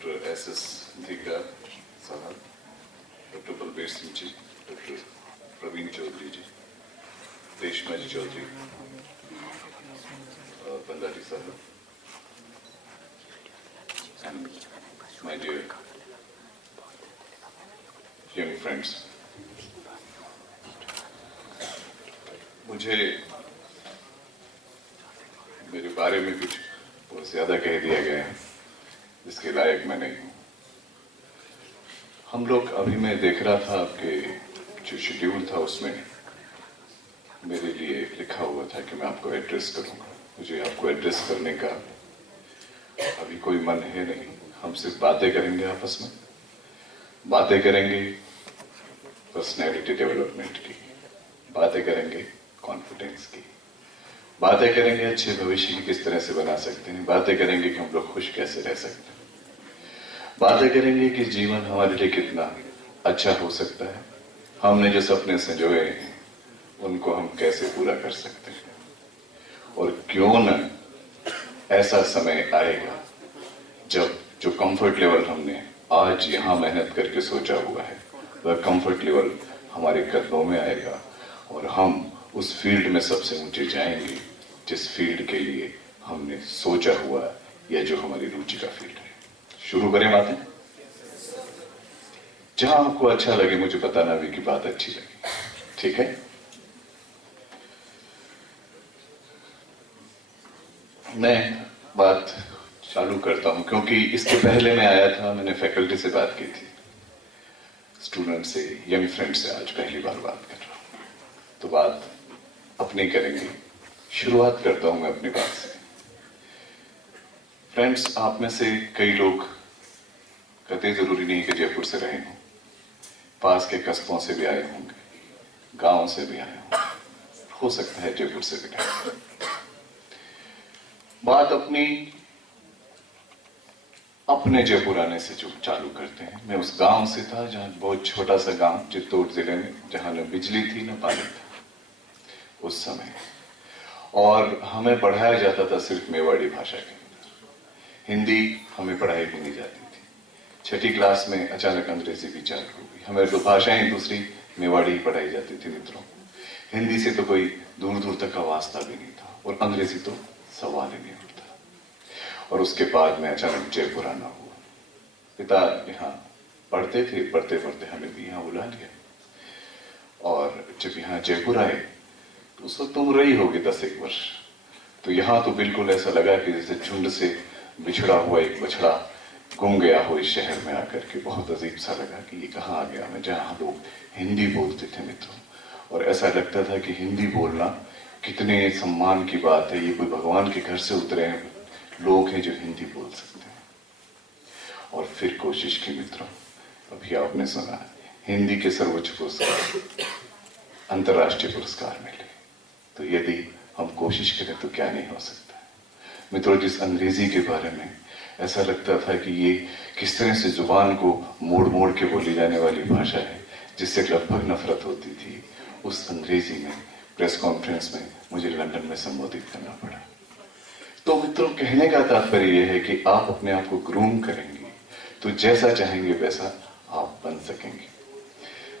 Doctor S S. Diga साहब, doctor Balbir Singh ji, doctor Praveen Chaudhary ji, Reshma ji Chaudhary, Bhandari साहब, and my dear young friends. मुझे मेरे बारे में कुछ बहुत ज्यादा कह दिया गया है जिसके लायक मैं नहीं हूँ। हम लोग अभी मैं देख रहा था आपके जो शेड्यूल था उसमें मेरे लिए लिखा हुआ था कि मैं आपको एड्रेस करूँगा। मुझे आपको एड्रेस करने का अभी कोई मन है नहीं। हम सिर्फ बातें करेंगे, आपस में बातें करेंगे, पर्सनैलिटी डेवलपमेंट की बातें करेंगे, कॉन्फिडेंस की बातें करेंगे, अच्छे भविष्य की किस तरह से बना सकते हैं, बातें करेंगे कि हम लोग खुश कैसे रह सकते हैं, बातें करेंगे कि जीवन हमारे लिए कितना अच्छा हो सकता है, हमने जो सपने संजोए हैं उनको हम कैसे पूरा कर सकते हैं, और क्यों न ऐसा समय आएगा जब जो कंफर्ट लेवल हमने आज यहाँ मेहनत करके सोचा हुआ है वह कंफर्ट लेवल हमारे कदमों में आएगा और हम उस फील्ड में सबसे ऊंचे जाएंगे जिस फील्ड के लिए हमने सोचा हुआ है या जो हमारी रुचि का फील्ड है। शुरू करें बातें? जहां आपको अच्छा लगे मुझे बताना भी कि बात अच्छी लगी, ठीक है? मैं बात चालू करता हूं क्योंकि इसके पहले मैं आया था, मैंने फैकल्टी से बात की थी, स्टूडेंट से, यंग फ्रेंड से आज पहली बार बात कर रहा हूं, तो बात अपनी करेंगे। शुरुआत करता हूं मैं अपनी बात से। फ्रेंड्स, आप में से कई लोग कतई जरूरी नहीं कि जयपुर से रहे हों, पास के कस्बों से भी आए होंगे, गांव से भी आए होंगे, हो सकता है जयपुर से भी आए। बात अपने जयपुर आने से जो चालू करते हैं। मैं उस गांव से था जहां बहुत छोटा सा गांव, चित्तौड़ जिले में, जहां न बिजली थी न पानी था उस समय, और हमें पढ़ाया जाता था सिर्फ मेवाड़ी भाषा के अंदर। हिंदी हमें पढ़ाई भी नहीं जाती थी। छठी क्लास में अचानक अंग्रेजी भी चालू हो गई। हमें तो भाषाएं दूसरी मेवाड़ी ही पढ़ाई जाती थी मित्रों। हिंदी से तो कोई दूर दूर तक का वास्ता भी नहीं था और अंग्रेजी तो सवाल ही नहीं उठता। और उसके बाद में अचानक जयपुर आना हुआ। पिता यहाँ पढ़ते थे, पढ़ते पढ़ते हमें भी यहाँ बुला लिया, और जब यहाँ जयपुर आए तो उस वक्त उम्र रही होगी 10-1 वर्ष। तो यहाँ तो बिल्कुल ऐसा लगा कि जैसे झुंड से बिछड़ा हुआ एक बछड़ा गुम गया हो इस शहर में आकर के। बहुत अजीब सा लगा कि ये कहाँ आ गया मैं, जहाँ लोग हिंदी बोलते थे मित्रों, और ऐसा लगता था कि हिंदी बोलना कितने सम्मान की बात है, ये कोई भगवान के घर से उतरे हैं लोग हैं जो हिंदी बोल सकते हैं। और फिर कोशिश की मित्रों, अभी आपने सुना हिंदी के सर्वोच्च पुरस्कार अंतर्राष्ट्रीय पुरस्कार मिले, तो यदि हम कोशिश करें तो क्या नहीं हो सकता है मित्रों। जिस अंग्रेजी के बारे में ऐसा लगता था कि ये किस तरह से जुबान को मोड़ मोड़ के बोली जाने वाली भाषा है जिससे लगभग नफरत होती थी, उस अंग्रेजी में प्रेस कॉन्फ्रेंस में मुझे लंदन में संबोधित करना पड़ा। तो मित्रों, कहने का तात्पर्य यह है कि आप अपने आप को ग्रूम करेंगे तो जैसा चाहेंगे वैसा आप बन सकेंगे।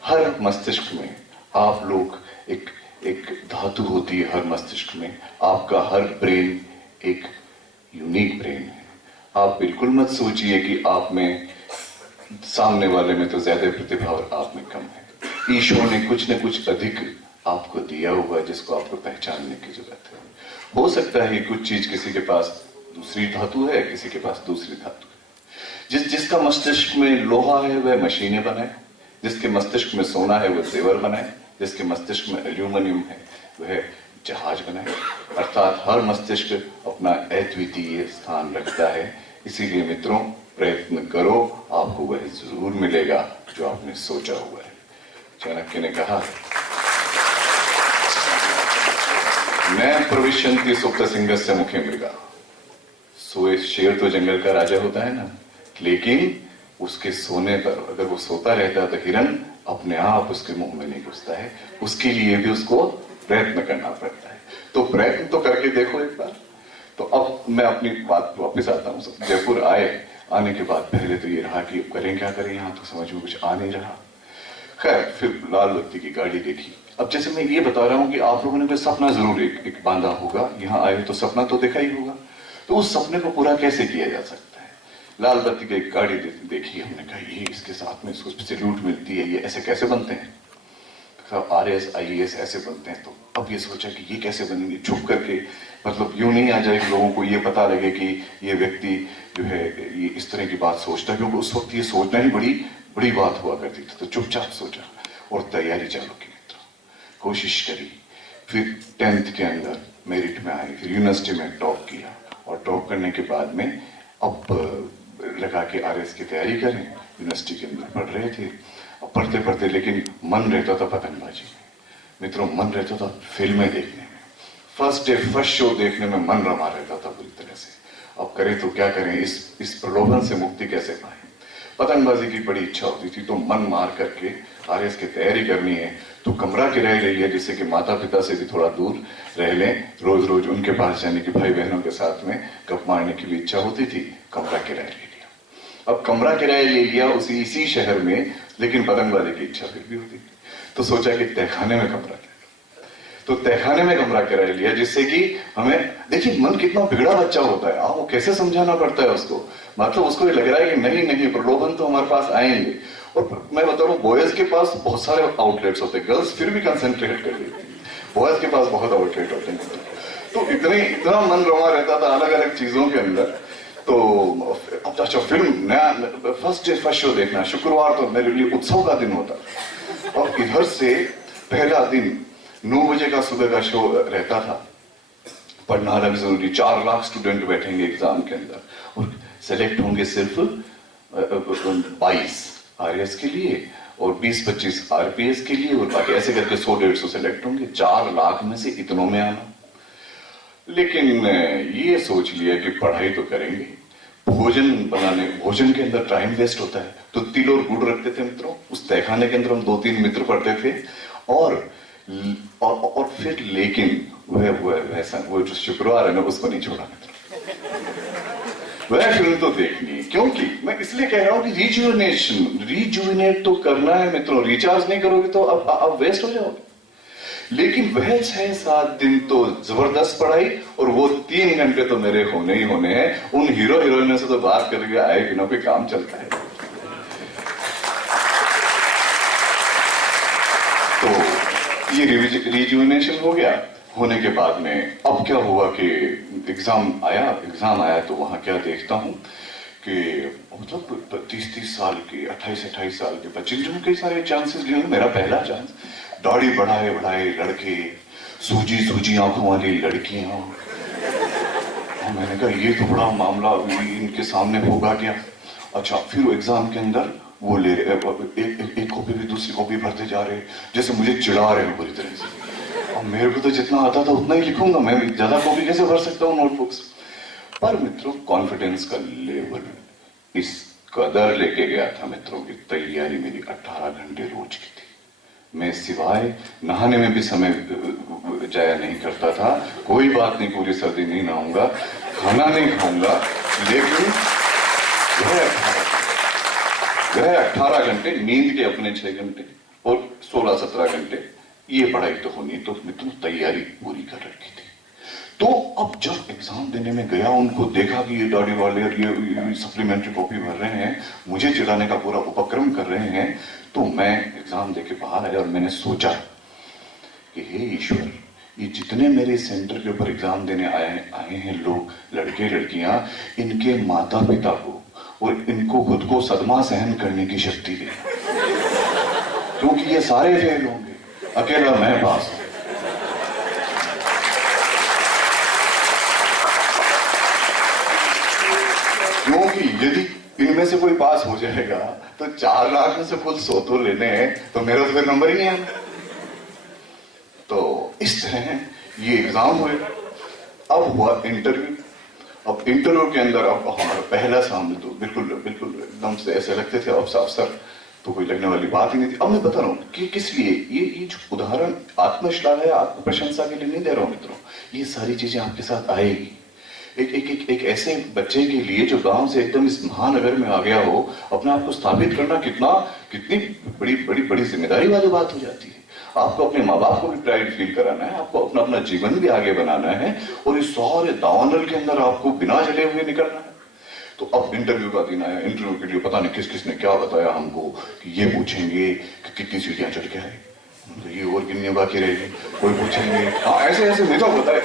हर मस्तिष्क में आप लोग एक धातु होती है, हर मस्तिष्क में आपका हर ब्रेन एक यूनिक ब्रेन है। आप बिल्कुल मत सोचिए कि आप में, सामने वाले में तो ज्यादा प्रतिभा और आप में कम है। ईश्वर ने कुछ न कुछ अधिक आपको दिया हुआ है जिसको आपको पहचानने की जरूरत है। हो सकता है कुछ चीज किसी के पास दूसरी धातु है, किसी के पास दूसरी धातु है। जिसका मस्तिष्क में लोहा है वह मशीनें बनाए, जिसके मस्तिष्क में सोना है वह जेवर बनाए, जिसके मस्तिष्क में एल्यूमिनियम है वह जहाज बनाए। अर्थात हर मस्तिष्क अपना अद्वितीय स्थान रखता है। इसीलिए मित्रों, प्रयत्न करो, आपको वह जरूर मिलेगा जो आपने सोचा हुआ है। चाणक्य ने कहा, न प्रविशन्ति सुप्त सिंहस्य मुखे मृगा। सोए शेर तो जंगल का राजा होता है ना, लेकिन उसके सोने पर अगर वो सोता रहता है तो हिरन अपने आप उसके मुंह में नहीं घुसता है। उसके लिए भी उसको प्रयत्न करना पड़ता है। तो प्रयत्न तो करके देखो एक बार, तो अब मैं अपनी बात वापस आता हूँ। जयपुर आने के बाद पहले तो ये रहा कि करें क्या करें, यहाँ तो समझ में कुछ आ नहीं रहा। खैर फिर लाल बत्ती की गाड़ी देखी। अब जैसे मैं ये बता रहा हूँ कि आप लोगों ने कोई सपना जरूर एक बांधा होगा, यहाँ आए तो सपना तो देखा ही होगा, तो उस सपने को पूरा कैसे किया जा सकता है। लाल बत्ती की एक गाड़ी देखी, हमने कहा ये इसके साथ में इसको सैल्यूट मिलती है, ये ऐसे कैसे बनते हैं, RS IAS ऐसे बनते हैं। तो अब ये सोचा कि ये कैसे बनेंगे, छुप करके, मतलब यूं नहीं आ जाए कि लोगों को ये पता लगे कि ये व्यक्ति जो है ये इस तरह की बात सोचता है, क्योंकि उस वक्त ये सोचना ही बड़ी बात हुआ करती थी। तो चुपचाप सोचा और तैयारी चालू की मित्रों, कोशिश करी। फिर 10th के अंदर मेरिट में आए, फिर यूनिवर्सिटी में टॉप किया, और टॉप करने के बाद में अब लगा के RS की तैयारी करें। यूनिवर्सिटी के अंदर पढ़ रहे थे, अब पढ़ते पढ़ते लेकिन मन रहता था पतंगबाजी में मित्रों, मन रहता था फिल्में देखने में, फर्स्ट डे फर्स्ट शो देखने में मन रमा रहता था पूरी तरह से। अब करें तो क्या करें, इस प्रलोभन से मुक्ति कैसे पाए। पतंगबाजी की बड़ी इच्छा होती थी, तो मन मार करके RS की तैयारी करनी है, तो कमरा किराए ले लिया, जिससे कि माता पिता से भी थोड़ा दूर रह लें, रोज रोज उनके पास जाने की, भाई बहनों के साथ में गप मारने की भी इच्छा होती थी, कमरा किराए ले लिया। अब कमरा किराए ले लिया इसी शहर में, लेकिन पतंगबाजी की इच्छा फिर भी होती थी, तो सोचा कि तहखाने में कमरा, तो तहखाने में कमरा किराया लिया, जिससे कि हमें, देखिए मन कितना बिगड़ा बच्चा होता है, वो कैसे समझाना पड़ता है उसको, मतलब उसको ये लग रहा है कि नहीं प्रलोभन तो हमारे पास आएंगे। और मैं बता रहा हूँ, बॉयज के पास बहुत सारे आउटलेट्स होते हैं, गर्ल्स फिर भी कंसंट्रेट कर लेती है, बॉयज के पास बहुत आउटलेट होते हैं। तो इतना मन रमा रहता था अलग अलग चीजों के अंदर। तो अच्छा, फिल्म नया फर्स्ट डे फर्स्ट शो देखना, शुक्रवार तो मेरे लिए उत्सव का दिन होता, और इधर से पहला दिन 9 बजे का सुबह का शो रहता था, पढ़ना अलग जरूरी, 4 लाख स्टूडेंट बैठेंगे एग्जाम के अंदर, और सेलेक्ट होंगे सिर्फ 22 RS के लिए और 20-25 RPS के लिए, और बाकी ऐसे करके 100-150 सेलेक्ट होंगे, 4 लाख में से इतनों में आना। लेकिन ये सोच लिया कि पढ़ाई तो करेंगे, भोजन के अंदर टाइम वेस्ट होता है, तो तिल और गुड़ रखते थे मित्रों। उस तहखाने के अंदर हम 2-3 मित्र पढ़ते थे, और फिर लेकिन वो जो शुक्रवार है ना, उसको नहीं छोड़ा मित्रों, वह फिल्म तो देखनी है। क्योंकि मैं इसलिए कह रहा हूं कि रिजुविनेट तो करना है मित्रों, रिचार्ज नहीं करोगे तो अब वेस्ट हो जाओगे। लेकिन वह 6-7 दिन तो जबरदस्त पढ़ाई, और वो 3 घंटे तो मेरे होने ही होने हैं। उन हीरो हीरोइनों से तो बात करके आए कि ना कोई काम चलता है। तो ये रिजुविनेशन हो गया। होने के बाद में अब क्या हुआ कि एग्जाम आया तो वहां क्या देखता हूं कि मतलब 30 साल के 28 साल के बच्चे जिन्होंने कई सारे चांसेस लिए, मेरा पहला चांस, दाढ़ी बढ़ाए लड़के, सूजी आंखों वाली लड़कियां, और मैंने कहा ये तो बड़ा मामला इनके सामने होगा क्या। अच्छा, फिर एग्जाम के अंदर वो ले रहे, एक कॉपी भी दूसरी कॉपी भरते जा रहे, जैसे मुझे चिढ़ा रहे हो पूरी तरह से। और मेरे को तो जितना आता था उतना ही लिखूंगा, मैं ज्यादा कॉपी कैसे भर सकता हूँ नोटबुक्स। पर मित्रों, कॉन्फिडेंस का लेवल इस कदर लेके गया था मित्रों की तैयारी मेरी 18 घंटे रोज की थी। मैं सिवाय नहाने में भी समय जाया नहीं करता था। कोई बात नहीं, पूरी सर्दी नहीं नहाऊंगा, खाना नहीं खाऊंगा, लेकिन वह 18 घंटे नींद के अपने 6 घंटे और 16-17 घंटे ये पढ़ाई तो होनी, तो मित्रों तैयारी पूरी कर रखी थी। तो अब जब एग्जाम देने में गया, उनको देखा कि ये दाढ़ी वाले और ये सप्लीमेंट्री कॉपी भर रहे हैं, मुझे चिढ़ाने का पूरा उपक्रम कर रहे हैं, तो मैं एग्जाम देके बाहर आया और मैंने सोचा कि हे ईश्वर, ये जितने मेरे सेंटर के ऊपर एग्जाम देने आए हैं लोग, लड़के लड़कियां, इनके माता पिता को और इनको खुद को सदमा सहन करने की शक्ति दे, क्योंकि ये सारे फेल होंगे, अकेला मैं पास हूं। क्योंकि यदि इनमें से कोई पास हो जाएगा तो 4 लाख में से कुल 100 तो लेने हैं, तो मेरा तो फिर नंबर ही नहीं आया। तो इस तरह ये एग्जाम हुए। अब हुआ इंटरव्यू। अब इंटरव्यू के अंदर अब हमारा पहला सामने तो बिल्कुल एकदम से ऐसे लगते थे अफसर, तो कोई लगने वाली बात ही नहीं थी। अब मैं बता रहा हूँ कि किस लिए ये जो उदाहरण आत्मश्लाघा है, आत्म प्रशंसा के लिए नहीं दे रहा हूं मित्रों, ये सारी चीजें आपके साथ आएगी। एक ऐसे बच्चे के लिए जो गांव से एकदम इस महानगर में आ गया हो, अपने आप को स्थापित करना कितनी बड़ी बड़ी बड़ी जिम्मेदारी वाली बात हो जाती है। आपको अपने माँ बाप को भी प्राइड फील कराना है, आपको अपना अपना जीवन भी आगे बनाना है, और इस सारे दावानल के अंदर आपको बिना जले हुए निकलना है। तो अब इंटरव्यू का दिन आया, इंटरव्यू के लिए पता नहीं किस किसने क्या बताया हमको कि ये पूछेंगे कि कितनी सीढ़ियां चढ़ के आए, ये और गिनने बाकी रहेगी, कोई पूछेंगे हाँ ऐसे ऐसे मुझे तो पता है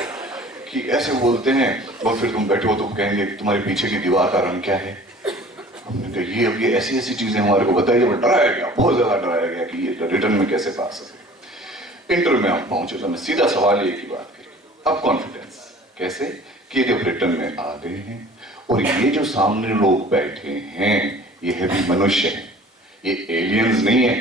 कि ऐसे बोलते हैं, और फिर तुम बैठे हो तो कहेंगे तुम्हारे पीछे की दीवार का रंग क्या है। हमने कहा ये ऐसी ऐसी चीजें हमारे को बताई, डराया गया, बहुत ज्यादा डराया गया कि ये रिटर्न में कैसे पास सके। इंटरव्यू में आप पहुंचे तो मैं सीधा सवाल एक ही बात करी, अब कॉन्फिडेंस कैसे कि जब रिटर्न में आ गए हैं और ये जो सामने लोग बैठे हैं ये है भी मनुष्य है, ये एलियंस नहीं है,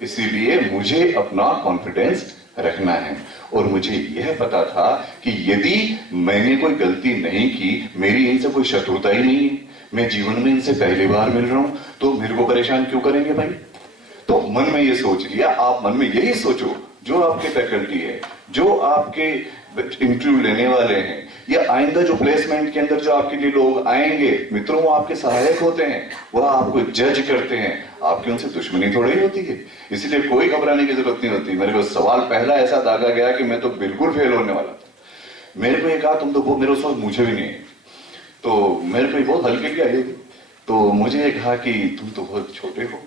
इसीलिए मुझे अपना कॉन्फिडेंस रखना है। और मुझे यह पता था कि यदि मैंने कोई गलती नहीं की, मेरी इनसे कोई शत्रुता ही नहीं है, मैं जीवन में इनसे पहली बार मिल रहा हूं, तो मेरे को परेशान क्यों करेंगे भाई। तो मन में ये सोच लिया, आप मन में यही सोचो, जो आपके फैकल्टी है, जो आपके इंटरव्यू लेने वाले हैं, या आइंदा जो प्लेसमेंट के अंदर जो आपके लिए लोग आएंगे, मित्रों वो आपके सहायक होते हैं, वह आपको जज करते हैं, आपकी उनसे दुश्मनी थोड़ी ही होती है, इसलिए कोई घबराने की जरूरत नहीं होती। मेरे को सवाल पहला ऐसा दागा गया कि मैं तो बिल्कुल फेल होने वाला था। मेरे को ये कहा तुम तो वो मेरे उस वक्त मुझे भी नहीं है, तो मेरे को बहुत हल्के की आई, तो मुझे ये कहा कि तुम तो बहुत छोटे हो,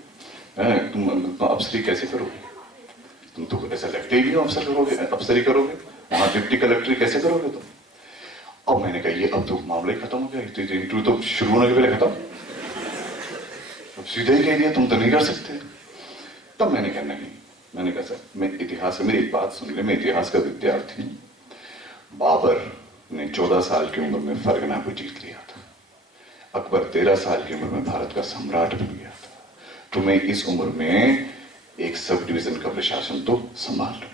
तुम अफसरी कैसे करोगे, तुम तो ऐसा लगते ही नहीं अफसर करोगे, अफसरी करोगे, वहां डिप्टी कलेक्टर कैसे करोगे तुम। अब मैंने कहा ये अब तो मामला ही खत्म हो गया, इंटरव्यू तो शुरू होने के पहले खत्म, अब सीधे ही कह दिया तुम तो नहीं कर सकते। तब मैंने कहा नहीं, मैंने कहा सर मैं इतिहास में, मेरी एक बात सुन ले, मैं इतिहास का विद्यार्थी हूं, बाबर ने 14 साल की उम्र में फरगना को जीत लिया था, अकबर 13 साल की उम्र में भारत का सम्राट बन गया था, तो मैं इस उम्र में एक सब डिवीजन का प्रशासन तो संभाल लूंगा।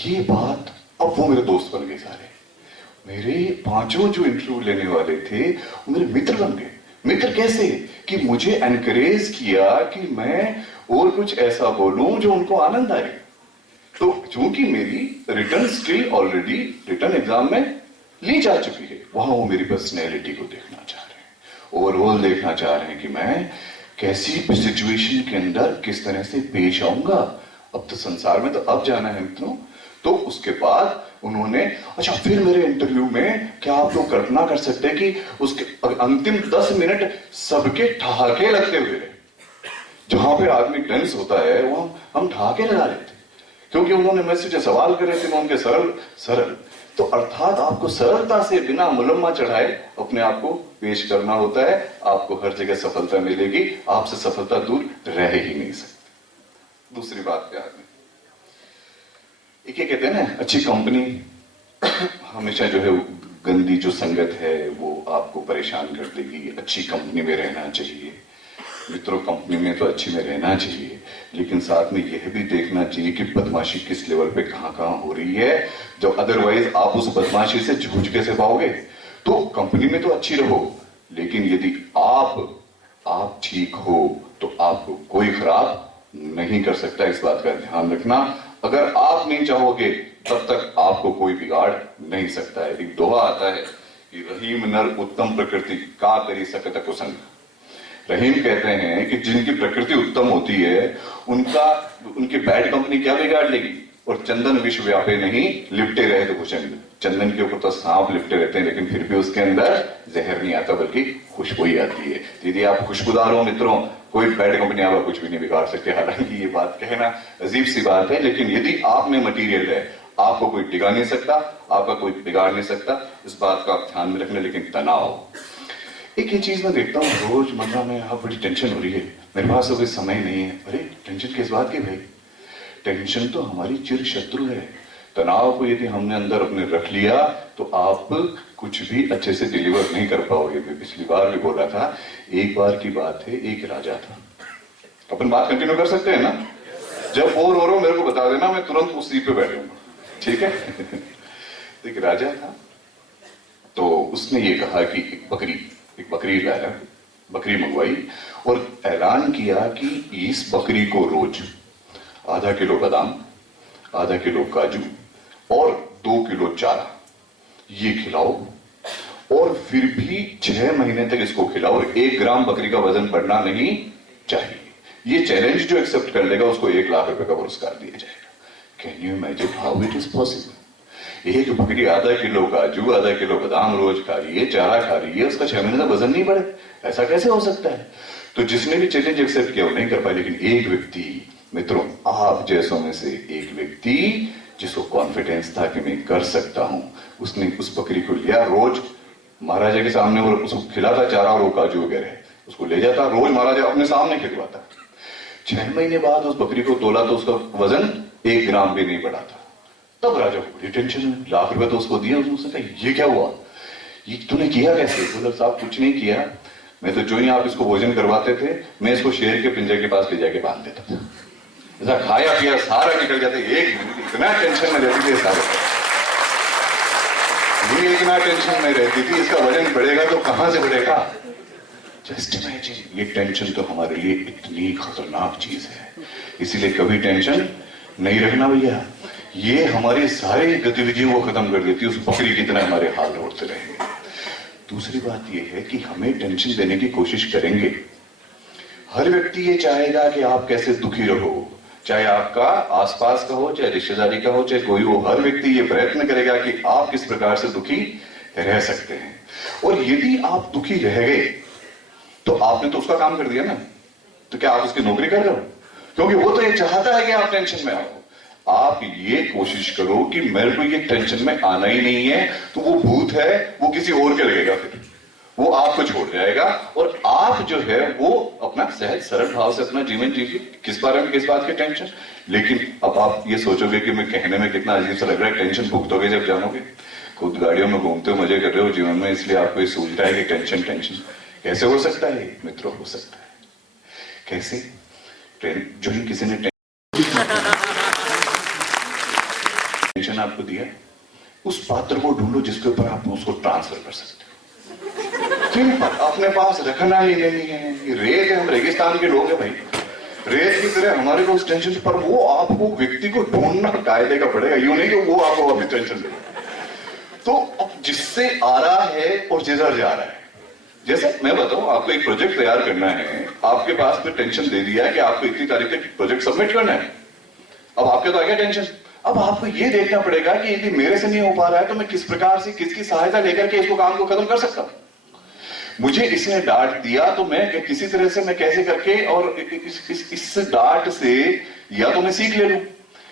ये बात, अब वो मेरे दोस्त बन गए सारे, मेरे पांचों जो इंटरव्यू लेने वाले थे वो मेरे मित्र बन गए। मित्र कैसे कि मुझे एनकरेज किया कि मैं और कुछ ऐसा बोलूं जो उनको आनंद आए। तो चूंकि मेरी return skill already return exam में ली जा चुकी है, वहां वो मेरी पर्सनैलिटी को देखना चाह रहे हैं, ओवरऑल देखना चाह रहे हैं कि मैं कैसी सिचुएशन के अंदर किस तरह से पेश आऊंगा। अब तो संसार में तो अब जाना है मित्रों। तो उसके बाद उन्होंने, अच्छा फिर मेरे इंटरव्यू में क्या आप लोग कल्पना कर सकते हैं कि उसके अंतिम 10 मिनट सबके ठहाके लगते हुए रहे, जहां पे आदमी टेंस होता है वहां हम ठहाके लगा रहे थे, क्योंकि उन्होंने मुझसे सवाल करे थे, मैं उनके सरल तो अर्थात आपको सरलता से बिना मुलम्मा चढ़ाए अपने आप को पेश करना होता है, आपको हर जगह सफलता मिलेगी, आपसे सफलता दूर रह ही नहीं सकती। दूसरी बात क्या है, एक ये कहते हैं ना, अच्छी कंपनी हमेशा जो है गंदी जो संगत है वो आपको परेशान कर देगी, अच्छी कंपनी में रहना चाहिए। मित्रों कंपनी में तो अच्छी में रहना चाहिए, लेकिन साथ में यह भी देखना चाहिए कि बदमाशी किस लेवल पे कहां हो रही है, जो अदरवाइज आप उस बदमाशी से जूझ कैसे पाओगे। तो कंपनी में तो अच्छी रहो, लेकिन यदि आप ठीक हो तो आपको कोई खराब नहीं कर सकता, इस बात का ध्यान रखना। अगर आप नहीं चाहोगे तब तक आपको कोई बिगाड़ नहीं सकता है। एक दोहा आता है कि रहीम नर उत्तम प्रकृति का करी सकत कुसंग। रहीम कहते हैं कि जिनकी प्रकृति उत्तम होती है उनकी बैड कंपनी क्या बिगाड़ लेगी। और चंदन विश्व व्यापे नहीं लिपटे रहे तो भुजंग, चंदन के ऊपर तो सांप लिपटे रहते हैं लेकिन फिर भी उसके अंदर जहर नहीं आता बल्कि खुशबू ही आती है। यदि आप खुशबूदार हो मित्रों, कोई बैड कंपनी आपका कुछ भी नहीं बिगाड़ सकती। हालांकि ये बात कहना अजीब सी बात है, लेकिन यदि आप में मटीरियल है आपको कोई टिका नहीं सकता, आपका कोई बिगाड़ नहीं सकता, इस बात का आप ध्यान में रखना। लेकिन तनाव, एक ये चीज मैं देखता हूँ रोजमर्रा में, आप बड़ी टेंशन हो रही है, मेरे पास तो कोई समय नहीं है। अरे टेंशन किस बात की भाई, टेंशन तो हमारी चिर शत्रु है। तनाव को यदि हमने अंदर अपने रख लिया तो आप कुछ भी अच्छे से डिलीवर नहीं कर पाओगे। मैं पिछली बार भी बोला था, एक बार की बात है, एक राजा था। अपन बात कंटिन्यू कर सकते हैं ना? जब बोर हो रहा हो मेरे को बता देना, मैं तुरंत उस सीट पे बैठूंगा, ठीक है? एक राजा था, तो उसने ये कहा कि एक बकरी लाया, बकरी मंगवाई और ऐलान किया कि इस बकरी को रोज आधा किलो बादाम, आधा किलो काजू और 2 किलो चारा ये खिलाओ, और फिर भी 6 महीने तक इसको खिलाओ और 1 ग्राम बकरी का वजन बढ़ना नहीं चाहिए। ये चैलेंज जो एक्सेप्ट कर लेगा उसको 1 लाख रुपए का पुरस्कार दिया जाएगा। Can you imagine how it is possible? एक बकरी आधा किलो काजू, आधा किलो बादाम रोज खा रही है, चारा खा रही है, उसका 6 महीने तक वजन नहीं बढ़े, ऐसा कैसे हो सकता है? तो जिसने भी चैलेंज एक्सेप्ट किया वो नहीं कर पाया, लेकिन एक व्यक्ति, मित्रों आप जैसों में से एक व्यक्ति जिसको कॉन्फिडेंस था कि मैं कर सकता हूं, उसने उस बकरी को लिया, रोज महाराजा के सामने वो उसको खिलाता चारा और वो काजू वगैरह, उसको ले जाता, रोज महाराजा अपने सामने खिलवाता। 6 महीने बाद उस बकरी को तोला तो उसका वजन 1 ग्राम भी नहीं बढ़ा था। तब राजा को बड़ी टेंशन हुई, लाख रुपए तो उसको दिए, उसने कहा ये क्या हुआ, ये तूने किया कैसे? बोला साहब कुछ नहीं किया, मैं तो जो ही आप इसको भोजन करवाते थे मैं इसको शेर के पिंजरे के पास ले जाके बांध देता था, ऐसा खाया पिया सारा निकल जाता, 1 मिनट इतना टेंशन में रहती थी सारे, ये इतना टेंशन में रहती थी इसका वजन बढ़ेगा तो कहां से बढ़ेगा। जस्ट इमेजिन, ये टेंशन तो हमारे लिए इतनी खतरनाक चीज है, इसीलिए कभी टेंशन नहीं रखना भैया, ये हमारी सारी गतिविधियों को खत्म कर देती है, उस बकरी की तरह हमारे हाल रोते रहेंगे। दूसरी बात यह है कि हमें टेंशन देने की कोशिश करेंगे, हर व्यक्ति ये चाहेगा कि आप कैसे दुखी रहो, चाहे आपका आसपास का हो, चाहे रिश्तेदारी का हो, चाहे कोई हो, हर व्यक्ति ये प्रयत्न करेगा कि आप किस प्रकार से दुखी रह सकते हैं। और यदि आप दुखी रह गए तो आपने तो उसका काम कर दिया ना, तो क्या आप उसकी नौकरी कर रहे हो? क्योंकि वो तो ये चाहता है कि आप टेंशन में आओ। आप ये कोशिश करो कि मेरे को ये टेंशन में आना ही नहीं है, तो वो भूत है वो किसी और के लगेगा, फिर वो आपको छोड़ जाएगा और आप जो है वो अपना सहज सरल भाव से अपना जीवन जीजिए। किस बारे में, किस बात की टेंशन? लेकिन अब आप ये सोचोगे कि मैं कहने में कितना अजीब सा लग रहा है, टेंशन भुगतोगे जब जानोगे। खुद गाड़ियों में घूमते हो, मजे कर रहे हो जीवन में, इसलिए आपको ये सूझ रहा है कि टेंशन टेंशन कैसे हो सकता है? मित्रों हो सकता है। कैसे? जो ही किसी ने टेंशन आपको दिया, उस पात्र को ढूंढो जिसके ऊपर आप उसको ट्रांसफर कर सकते हो। सिंपल, अपने पास रखना ही नहीं है। ये रेत है, हम रेगिस्तान के लोग हैं भाई, रेत की तरह हमारे को उस टेंशन पर वो आपको व्यक्ति को ढूंढना कायदे का पड़ेगा, यूं नहीं कि वो आपको अभी टेंशन दे। तो अब जिससे आ रहा है और जिधर जा रहा है, जैसे मैं बताऊं आपको एक प्रोजेक्ट तैयार करना है, आपके पास में टेंशन दे दिया है कि आपको इतनी तारीख तक प्रोजेक्ट सबमिट करना है। अब आपके तो आ गया टेंशन, अब आपको ये देखना पड़ेगा कि यदि मेरे से नहीं हो पा रहा है तो मैं किस प्रकार से किसकी सहायता लेकर के इसको काम को खत्म कर सकता हूं। मुझे इसने डांट दिया तो मैं किसी तरह से मैं कैसे करके और इस डांट से या तो मैं सीख ले लूं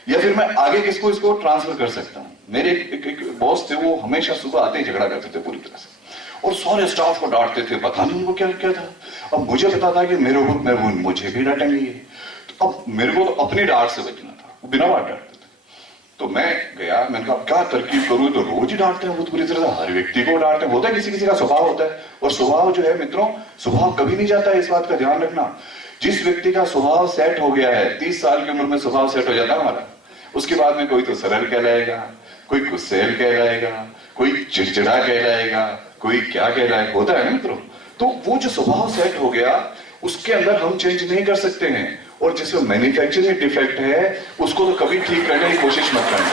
या फिर मैं आगे किसको इसको ट्रांसफर कर सकता हूं। मेरे एक बॉस थे, वो हमेशा सुबह आते ही झगड़ा करते थे पूरी तरह से और सारे स्टाफ को डांटते थे, पता नहीं उनको क्या क्या था। अब मुझे पता था कि मेरे ऊपर मुझे भी डांटेंगे, तो अब मेरे को तो अपनी डांट से बचना था, वो बिना बात डांटते थे। तो मैं गया, मैंने कहा क्या तरकीब करूं, तो रोज ही डांटते हैं वो पूरी तरह से, हर व्यक्ति को डांटते हैं। होता है किसी किसी का स्वभाव होता है, और स्वभाव जो है मित्रों, स्वभाव कभी नहीं जाता है, इस बात का ध्यान रखना। जिस व्यक्ति का स्वभाव सेट हो गया है, 30 साल की उम्र में स्वभाव सेट हो जाता है हमारा, उसके बाद में कोई तो सरल कहलाएगा, कोई गुस्सेल कहलाएगा, कोई चिड़चिड़ा कहलाएगा, कोई क्या कहलाएगा, होता है ना मित्रों। तो वो जो स्वभाव सेट हो गया उसके अंदर हम चेंज नहीं कर सकते हैं, और जिसमें मैन्युफैक्चरिंग डिफेक्ट है उसको तो कभी ठीक करने की कोशिश मत करना,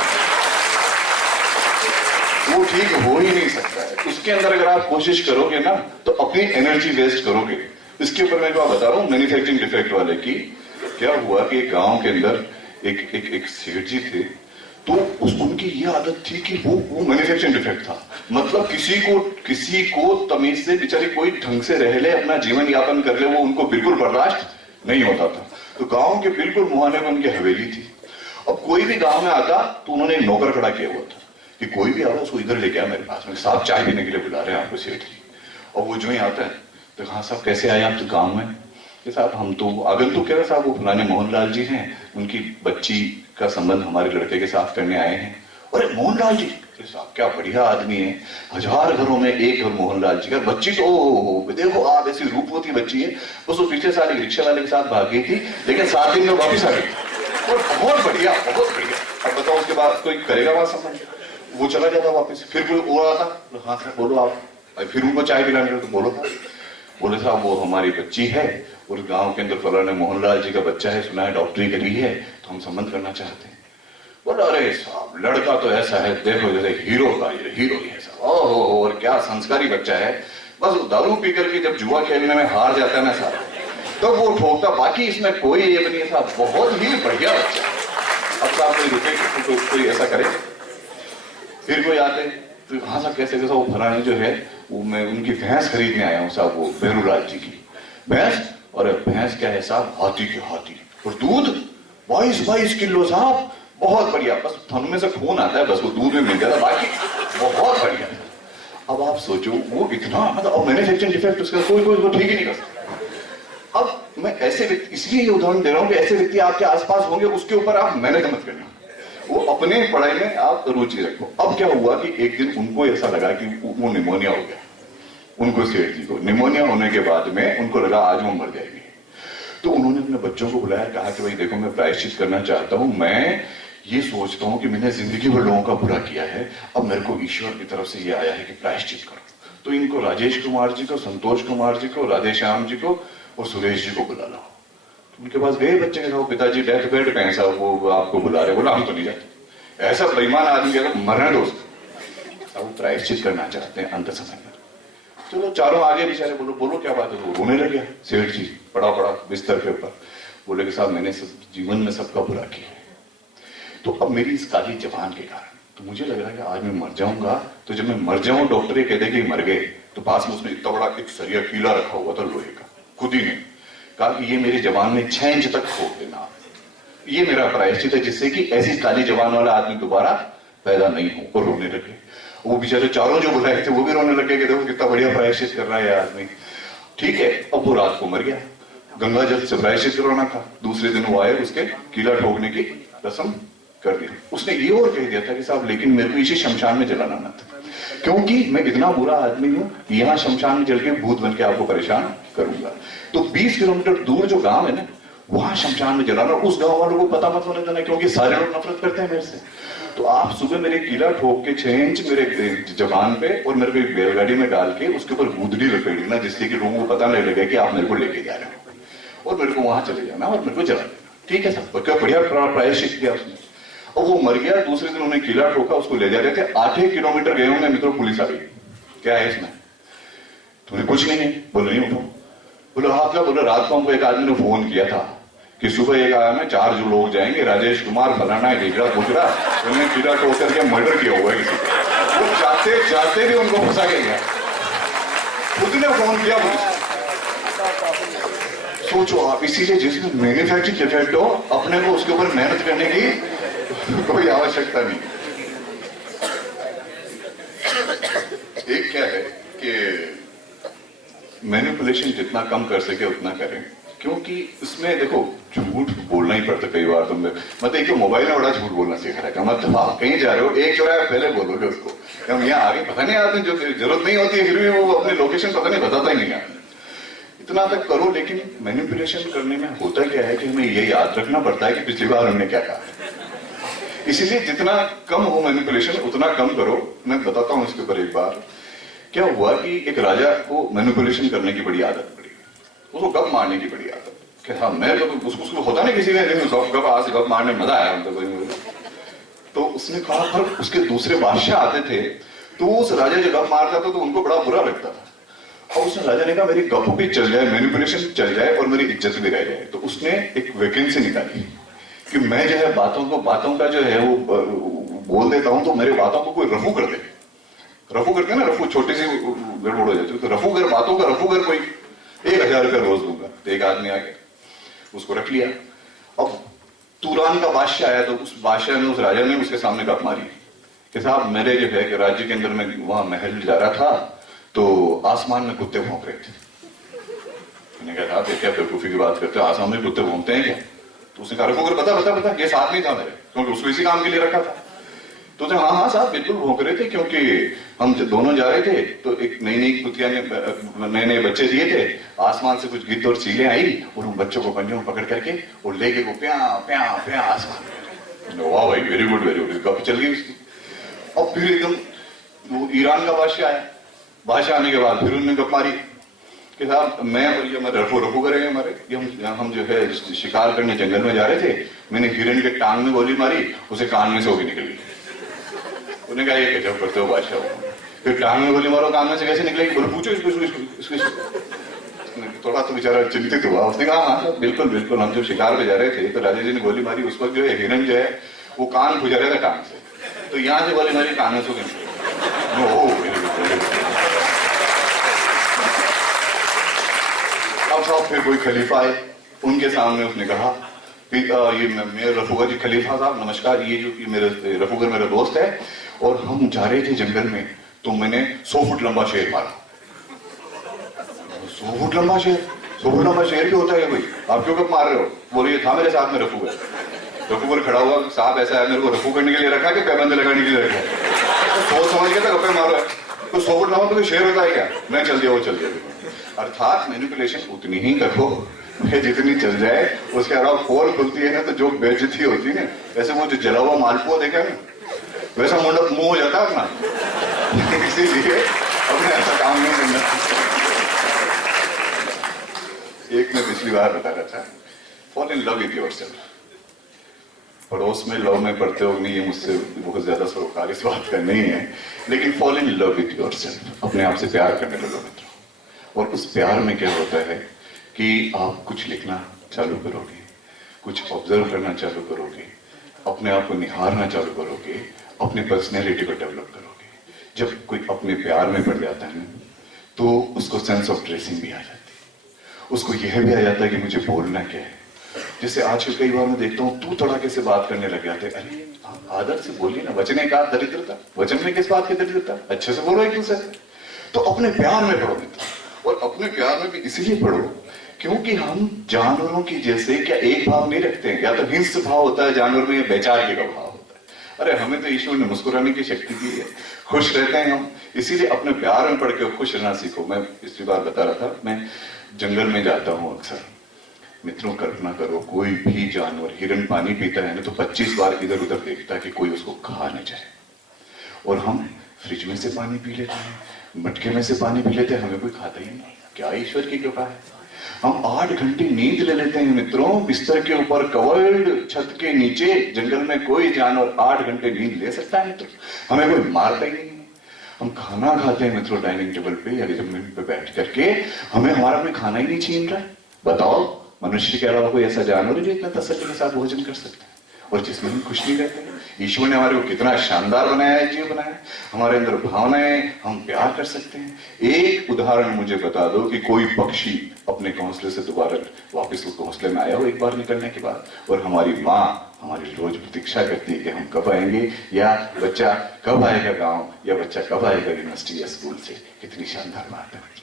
वो ठीक हो ही नहीं सकता है। उसके अंदर अगर आप कोशिश करोगे ना तो अपनी एनर्जी वेस्ट करोगे। इसके ऊपर मैं क्या बता रहा हूं मैन्युफैक्चरिंग डिफेक्ट वाले की। क्या हुआ कि एक गांव के अंदर एक सेठ जी थे, तो उनकी ये आदत थी कि वो मैन्युफैक्चरिंग डिफेक्ट था, मतलब किसी को तमीज से बेचारे कोई ढंग से रह ले, अपना जीवन यापन कर ले, वो उनको बिल्कुल बर्दाश्त नहीं होता था। तो गांव के बिल्कुल मुहाने में उनकी हवेली थी। अब कोई भी गांव में आता तो उन्होंने एक नौकर खड़ा किया हुआ था कि कोई भी आवा उसको इधर लेके आ मेरे पास में, साहब चाय पीने के लिए बुला रहे हैं आपको सेठ जी। और वो जो ही आता है तो हाँ साहब कैसे आए आप तो गाँव में? साहब हम तो आगंतुक कह रहे साहब, वो फलाने मोहनलाल जी हैं, उनकी बच्ची का संबंध हमारे लड़के के साथ करने आए हैं। अरे मोहनलाल जी, साहब क्या बढ़िया आदमी है, 1000 घरों में एक घर मोहनलाल जी का, बच्ची तो ओ देखो आप ऐसी रूपवती बच्ची है, बस वो पिछले साल रिक्शा वाले के साथ भाग गई थी, लेकिन 7 दिन में वापिस आ गई और बहुत बढ़िया बहुत बढ़िया। अब बताओ उसके बाद कोई करेगा वहां संबंध? वो चला जाता वापिस, फिर कोई और आता, हाँ सर बोलो आप, फिर उनको चाय पिलाने तो बोलो था, बोले साहब वो हमारी बच्ची है और गांव के अंदर फलाने मोहनलाल जी का बच्चा है, सुना है डॉक्टरी करी है, तो हम संबंध करना चाहते हैं। बोला अरे साहब लड़का तो ऐसा है, देखो जैसे हीरो का हीरो ही है साहब, ओहो और क्या संस्कारी बच्चा है, बस दारू पी करके जब जुआ खेलने में हार जाता है ना साहब तो वो ठोकता, बाकी इसमें कोई ये नहीं है साहब, बहुत ही बढ़िया बच्चा है। अब साहब कोई रुके कोई ऐसा करे, फिर कोई आते तो हाँ साहब कैसे कैसा, वो फलाने जो है वो मैं उनकी भैंस खरीदने आया हूँ साहब, वो बेरूलाल जी की भैंस, और भैंस क्या है साहब, हाथी की हाथी, और दूध 22 किलो साहब, बहुत बढ़िया, बस थन में से खून आता है, बस वो दूध में मिल गया था, बाकी बहुत बढ़िया। अब आप सोचो वो इतना मतलब मैन्युफैक्चरिंग डिफेक्ट उसका कोई ठीक ही नहीं कर सकता। अब मैं ऐसे व्यक्ति इसलिए ये उदाहरण दे रहा हूं कि ऐसे व्यक्ति आपके आसपास होंगे, उसके ऊपर आप मेहनत मत करना, वो अपने पढ़ाई में आप रुचि रखो। अब क्या हुआ कि एक दिन उनको ऐसा लगा कि वो निमोनिया हो गया, उनको सेठ जी को निमोनिया होने के बाद में उनको लगा आज वो मर जाएंगे, तो उन्होंने अपने बच्चों को बुलाया, कहा कि भाई देखो मैं प्रायश्चित करना चाहता हूं, मैं ये सोचता हूं कि मैंने जिंदगी भर लोगों का बुरा किया है, अब मेरे को ईश्वर की तरफ से ये आया है कि प्रायश्चित करो। तो इनको राजेश कुमार जी को, संतोष कुमार जी को, राधेश्याम जी को और सुरेश जी को बुला लो। तो उनके पास गए बच्चे के साथ, पिताजी डेथ बेड पे हैं साहब, वो आपको बुला रहे, बोला हम तो नहीं जाते, ऐसा बेईमान आदमी अगर मरना दोस्त, अब वो प्रायश्चित करना चाहते हैं अंत समय में। चलो चारों आगे बेचारे, बोलो क्या बात है, तो रोने लग गया सेठ जी, पड़ा बिस्तर के ऊपर, बोले कि साहब मैंने जीवन में सबका बुरा किया है, तो अब मेरी इस काली जबान के कारण तो मुझे लग रहा है कि आज मैं मर जाऊंगा, तो जब मैं मर जाऊं डॉक्टर ये कहते कि मर गए, तो पास में उसने इतना बड़ा एक सरिया कीला रखा हुआ था लोहे का, खुद ही ने कहा कि ये मेरी जबान में 6 इंच तक ठोक देना, ये मेरा प्रायश्चित है जिससे कि ऐसी काली जबान वाला आदमी दोबारा पैदा नहीं हो। और रोने लगे वो बेचारे, चारों जो बुलाए थे वो भी रोने लगे कि देखो कितना बढ़िया प्रायश्चित कर रहा है ये आदमी। ठीक है, अब वो रात को मर गया, गंगा जल से प्रायश्चित करवाना था, दूसरे दिन वो आए, उसके कीला ठोकने की रस्म कर दिया। उसने ये और कह दिया था कि साहब लेकिन मेरे को इसी शमशान में जलाना मत, क्योंकि मैं इतना बुरा आदमी हूं, यहाँ शमशान में जल के भूत बन के आपको परेशान करूंगा। तो 20 किलोमीटर दूर जो गांव है ना, वहां शमशान में जलाना, उस गांव वालों को पता मत होने देना, क्योंकि सारे लोग नफरत करते हैं मेरे से। तो आप सुबह मेरे कीला ठोक के 6 इंच मेरे जबान पे और मेरे को एक बैलगाड़ी में डाल के उसके ऊपर गुदड़ी लपेट देना, जिससे कि लोगों को पता नहीं लगे कि आप मेरे को लेके जा रहे हो, और मेरे को वहां चले जाना और मेरे को जला देना। ठीक है सर, क्या बढ़िया प्रायश्चित किया उसने। और वो मर गया, दूसरे दिन उन्हें कीला ठोका, उसको ले जा रहे थे, 8 किलोमीटर गए होंगे मित्रों, पुलिस आ गई, क्या है इसमें, तुम्हें कुछ नहीं है, बोलो नहीं उठो, बोलो हाँ क्या, बोलो रात को हमको एक आदमी ने फोन किया था कि सुबह एक आया में 4 जो लोग जाएंगे, राजेश कुमार फलाना ढीकड़ा फुकड़ा, उन्होंने कीला ठोक करके मर्डर किया हुआ है किसी को, वो जाते जाते भी उनको फंसा के गया, खुद ने फोन किया पुलिस। सोचो आप, इसीलिए जिसमें मैन्युफैक्चरिंग डिफेक्ट हो, अपने को उसके ऊपर मेहनत करने की कोई आवश्यकता नहीं। एक क्या है कि मैनिपुलेशन जितना कम कर सके उतना करें, क्योंकि इसमें देखो झूठ बोलना ही पड़ता कई बार। तुम मतलब एक तो मोबाइल में बड़ा झूठ बोलना सीख रहा है, मतलब आप कहीं जा रहे हो, एक चौराहा पहले बोलोगे उसको, हम यहाँ आगे पता नहीं आते, जो जरूरत नहीं होती है फिर भी वो अपनी लोकेशन पता नहीं बताता ही नहीं है, इतना तक करो। लेकिन मैनिपुलेशन करने में होता क्या है कि हमें ये याद रखना पड़ता है कि पिछली बार हमने क्या कहा, इसीलिए जितना कम हो मैनिपुलेशन उतना कम करो। मैं बताता हूं इसके ऊपर। एक बार क्या हुआ कि एक राजा को मैनिपुलेशन करने की बड़ी आदत पड़ी, उसको गप मारने की बड़ी आदत, कि हाँ मैं तो उसको होता नहीं किसी ने, गप आज गप मारने मजा आया तो उसने कहा, पर उसके दूसरे बादशाह आते थे तो उस राजा जो गप मारता था तो उनको बड़ा बुरा लगता था, और उसने राजा ने कहा मेरी गप भी चल जाए, मैनिपुलेशन चल जाए और मेरी इज्जत भी रह जाए। तो उसने एक वैकेंसी निकाली कि मैं जो है बातों का जो है वो बोल देता हूं, तो मेरे बातों को कोई रफू कर दे, रफू करते हैं ना, रफू छोटी सी गड़बड़ हो जाती है, तो रफू कर बातों का रफू कर कोई 1000 रुपया रोज दूंगा। तो एक आदमी आ गया, उसको रख लिया। अब तुरान का बादशाह आया, तो उस बादशाह ने, उस राजा ने उसके सामने गप मारी कि साहब मेरे जो है कि राज्य के अंदर में वहां महल जा रहा था तो आसमान में कुत्ते भौंक रहे थे। मैंने कहा था क्या बेवकूफी की बात करते हो, आसमान में कुत्ते भौंकते हैं क्या? तो उसने कहा रखो, बता ये साथ नहीं था मेरे, क्योंकि उसको इसी काम के लिए रखा था। तो हाँ साहब बिल्कुल भौंक रहे थे, क्योंकि हम दोनों जा रहे थे तो एक नई कुतिया ने नए बच्चे दिए थे, आसमान से कुछ गिद्ध और चीलें आई और उन बच्चों को पंजों में पकड़ करके और लेके वो प्या प्या प्या आसमान। वाह भाई, वेरी गुड गप चल गई उसकी। और फिर एकदम वो ईरान का बादशाह आया, बादशाह आने के बाद फिर उन्होंने गप मारी कि साहब मैं और ये हमारे रफू करेंगे हमारे, ये हम जो है शिकार करने जंगल में जा रहे थे, मैंने हिरन के टांग में गोली मारी, उसे कान में से होगी निकल गई। उन्होंने कहा ये गजब करते हो बादशाह, फिर टांग में गोली मारो कान में से कैसे निकलेगी, बोले पूछो इसको। थोड़ा तो बेचारा चिंतित हुआ, उसने कहा हाँ बिल्कुल बिल्कुल, हम जब शिकार पे जा रहे थे तो राजा जी ने गोली मारी, उस वक्त जो है हिरन जो है वो कान गुजर रहा था टांग से, तो यहाँ से गोली मारी कान में से निकली। अब साहब फिर कोई खलीफा आए, उनके सामने उसने कहा ये मेरे रफूगर जी, खलीफा साहब नमस्कार, ये मेरे रफूगर मेरा दोस्त है और हम जा रहे थे जंगल में तो मैंने 100 फुट लंबा शेर मारा। 100 फुट लंबा शेर? 100 फुट लंबा शेर भी होता है भाई, आप क्यों कब मार रहे हो? बोलिए था मेरे साथ में रफूगर खड़ा हुआ, साहब ऐसा है मेरे को रफू करने के लिए रखा कि पैबंद लगाने के लिए रखा है, तो सोच समझ के गप्पे मारो है, तो 100 फुट लंबा तो शेर होता है क्या? मैं चल दिया वो चल दिया। अर्थात मैनिपुलेशन उतनी ही करो जितनी चल जाए, उसके अलावा पोल खुलती है ना तो जो बेइज्जती होती है ना, ऐसे वो जो जला हुआ मालपुआ देखा है ना, वैसा मुंडक मुंह हो जाता है अपना। इसीलिए अपने ऐसा काम नहीं करना। एक मैं पिछली बार बता रहा था, fall in love with yourself. पड़ोस में लव में पढ़ते हो नहीं, ये मुझसे बहुत ज्यादा सरोकार इस बात का नहीं है, लेकिन fall in love with yourself, अपने आप से प्यार करने लगो मित्रों। और उस प्यार में क्या होता है कि आप कुछ लिखना चालू करोगे, कुछ ऑब्जर्व करना चालू करोगे, अपने आप को निहारना चालू करोगे, अपनी पर्सनैलिटी को डेवलप करोगे। जब कोई अपने प्यार में पड़ जाता है तो उसको सेंस ऑफ ड्रेसिंग भी आ जाती है, उसको यह भी आ जाता है कि मुझे बोलना क्या है। जैसे आजकल कई बार मैं देखता हूँ तू तड़ाके से बात करने लग जाते, अरे आदर से बोलिए ना, वचन एक आध दरिद्रता, वचन में किस बात की दरिद्रता, अच्छे से बोलो एक दूसरे से। तो अपने प्यार में पढ़ो मित्र, और अपने प्यार में भी इसलिए पढ़ो क्योंकि हम जानवरों की जैसे क्या एक भाव नहीं रखते हैं, या तो हिंस भाव होता है जानवर में, या बेचारगी का भाव होता है। अरे हमें तो ईश्वर ने मुस्कुराने की शक्ति दी है, खुश रहते हैं हम, इसीलिए अपने प्यार में पढ़ के खुश रहना सीखो। मैं पिछली बार बता रहा था, मैं जंगल में जाता हूँ अक्सर। मित्रों कल्पना करो, कोई भी जानवर, हिरन पानी पीता है ना तो 25 बार इधर उधर देखता है कि कोई उसको खा न जाए, और हम फ्रिज में से पानी पी लेते हैं, मटके में से पानी पी लेते हैं, हमें कोई खाता ही नहीं। क्या ईश्वर की कृपा है। हम 8 घंटे नींद ले लेते हैं मित्रों, बिस्तर के ऊपर, कवर्ड छत के नीचे। जंगल में कोई जानवर 8 घंटे नींद ले सकता है मित्रों, हमें कोई मारता ही नहीं। हम खाना खाते हैं मित्रों डाइनिंग टेबल पे या जमीन पे बैठ करके, हमें हमारा कोई खाना ही नहीं छीन रहा है। बताओ, मनुष्य के अलावा कोई ऐसा जानवर है जो इतना तसल्ली के साथ भोजन कर सकता है और जिसमें हम खुश नहीं रहते हैं। ईश्वर ने हमारे को कितना शानदार बनाया है, जीव बनाया है, हमारे अंदर भावनाएं, हम प्यार कर सकते हैं। एक उदाहरण मुझे बता दो कि कोई पक्षी अपने घोंसले से दोबारा वापस उस घोंसले में आया हो एक बार निकलने के बाद, और हमारी माँ हमारी रोज प्रतीक्षा करती है कि हम कब आएंगे, या बच्चा कब आएगा गांव, या बच्चा कब आएगा यूनिवर्सिटी या स्कूल से। कितनी शानदार बात है।